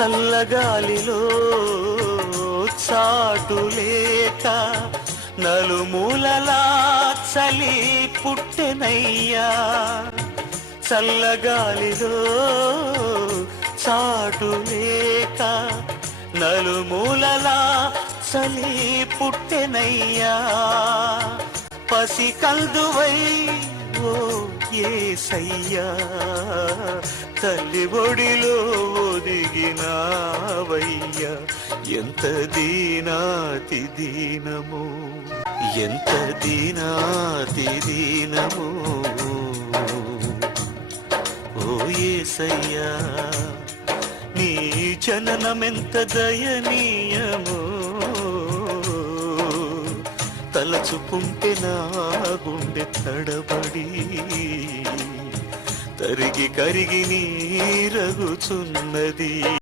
చల్లగాలిలో చాటులేక నలుమూలలా చలి పుట్టెనయ్యా. చల్లగాలిలో చాటులేక నలుమూలలా చలి పుట్టెనయ్యా. పసి కల్దువై ఓ యేసయ్యా, తల్లి ఒడిలో ఒదిగినావయ్యా. ఎంత దీనాతి దీనము, ఎంత దీనాతి దీనము ఓ యేసయ్యా. నీ జననమెంత దయనీయము, తలచుకుంటే నా గుండె తడబడి తరిగి కరిగి నీరగుచున్నది.